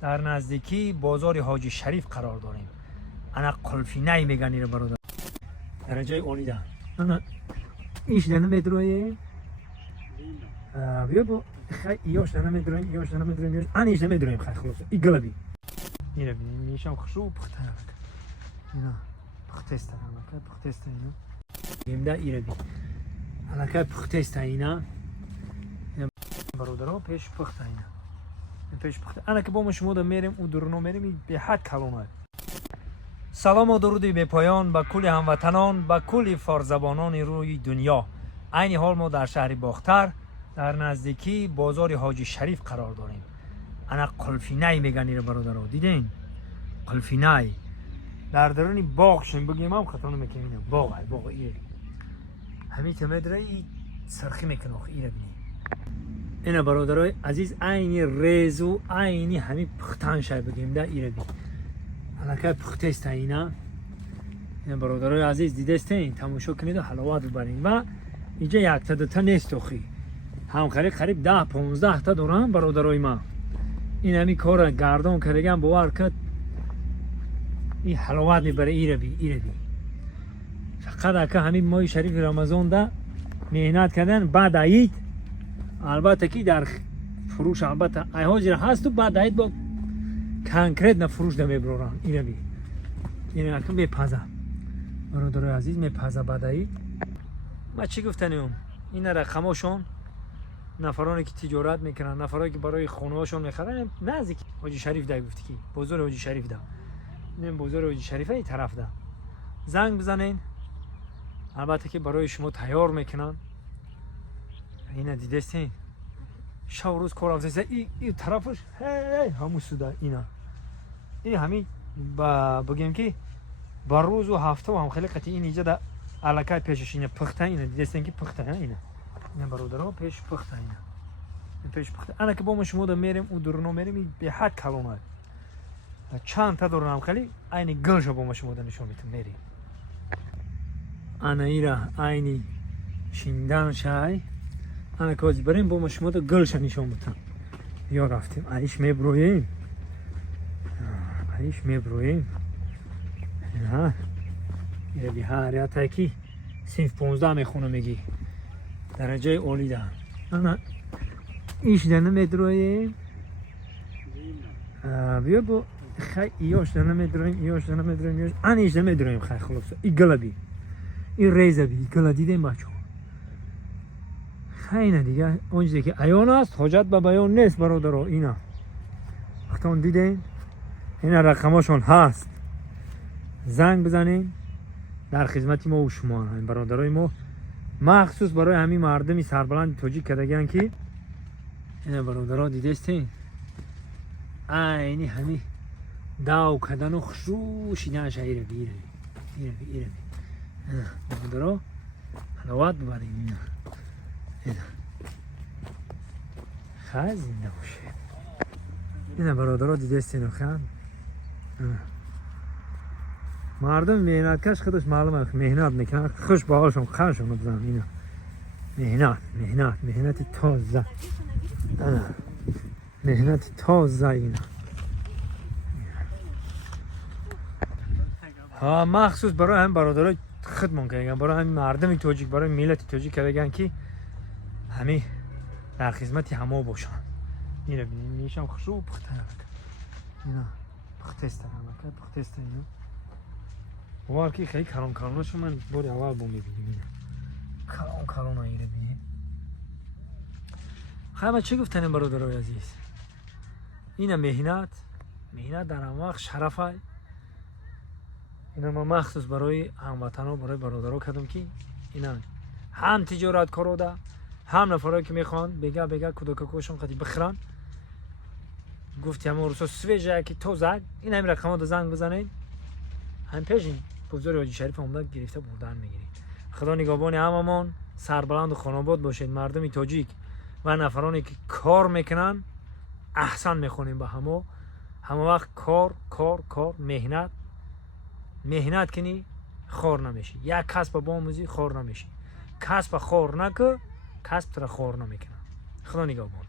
در نزدیکی بازار حاجی شریف قرار داریم. انا قلفینای میگن اینو برادر. درجه اولی ده. انا ایش دنه متروی. بیا با خی ایش دنه متروی، ایش دنه متروی. انا ایش دنه متروی خیلی خلاص. ایگلبی. اینو میشم خوب پختن. اینا پختست انا که پختست اینا. ایمدا ایربی. انا که پختست اینا. برادرها پیش پخت اینا. پیش پخت. انا که با ما شما میریم و درنو میریم به حد کلونه. سلام و درودی به پایان به کل هموطنان، به کل فارزبانان روی دنیا. عین حال ما در شهر باختر در نزدیکی بازار حاجی شریف قرار داریم. انا قلفینای میگن اینو برادرها. دیدین؟ قلفینای. در درون باغ شیم بگیم هم خطا نمیکنیم. باغ ایه. همین تمدره سرخی میکنه ایه ببینید. اینا برادرای عزیز عینی ریزو عینی همین پختن شای بگیم ده ایره بی حالا پخته است اینا برادرای عزیز دیدستین تماشا کنید و حلاوت ببرین و اینجا یک تا دو تا نیست توخی هم قریب 10-15 تا دارن برادرای ما این همین کار گردان کردن باور کرد این حلاوت میبره ایره بی فقط که همین ماه شریف رمضان ده مهنت کردن بعد عید البته که در فروش البته ایهاجر هست و بعد عید با کنکریت نه فروش ده میبرن اینه بی اینه اکم میپزه برادر عزیز میپزه بعد عید ما چی گفتنیم این رقماشون نفرانی که تجارت میکنن نفرانی که برای خونه هاشون میخرن نزدیک حاجی شریف ده گفتی که بازار حاجی شریف ده این بازار حاجی شریف این طرف ده زنگ بزنین البته که برای شما تیار میکنن اینا دیدستین شب روز کار افزایسته این طرفش همون سودا اینا این همین بگیم که بر روز و هفته و هم خیلی قطعی این اینجا در علاقه پیشش اینه پخته اینا دیدستین که پخته اینا برادرها پیش پخته اینا پیش پخته انا که با ما شما میریم و درنو میریم به حد کلونه چند تا درنو خیلی عین گلش با ما شما نشون میتون میریم انا ایرا عینی شیندن شای انا کاز بریم با ما شما تو گلش نشون میتون یا رفتیم عیش میبرویم ها یه بی هر تاکی صنف 15 میخونه میگی درجه اولی ده انا ایش دنه میدرویم بیا با خی ایش دنه میدرویم انا ایش دنه میدرویم خیلی خلاص ایگلبی این ریزه بی ایگلا دیدیم بچه خیلی دیگه اونجایی که ایان است حاجت به بیان نیست برادرها اینا وقتان دیدین اینا رقماشون هست زنگ بزنین در خدمت ما و شما این برادرای ما مخصوص برای همین مردمی سربلند توجیه کردگان که اینا برادرها دیدستین اینی همین داو کردن و خشوشیدن شهیر بیره برادرها حلاوت ببرین اینا خیلی زنده باشه اینا برادرها دیدستین و خیلی مردم مهنت کش خودش معلومه که مهنت میکنن خوش باهاشون خرشون بزنن اینا مهنت تازه اینا ها مخصوص برای هم برادرها خدمت کردن برای همین مردم توجیک برای ملت توجیک کردن که همین در خدمت همه باشن اینا میشم خوب پخته اینا پختست اینا باور که خیلی کلانشو من بار اول با میبینیم کلان ایره بینیم خیلی چه گفتنیم برادرای عزیز اینا مهنت در هم وقت شرفه اینا ما مخصوص برای هموطنان برای برادرها کردم که اینا هم تجارت کارو ده هم نفرایی که میخوان بگه کدوکشون خیلی بخرن گفتی همه روسا سویجه که تو زد این همین رقمات زنگ بزنین هم پیشین بزرگ حاجی شریف اومده گرفته بردن میگیرید خدا نگهبان هممون سربلند و خانواد باشید مردم تاجیک و نفرانی که کار میکنن احسن میخونیم به همه وقت کار مهنت کنی خور نمیشی یک کسب با موزی خور نمیشی کسب خور نکه کسب تر خور نمیکنه خدا نگهبان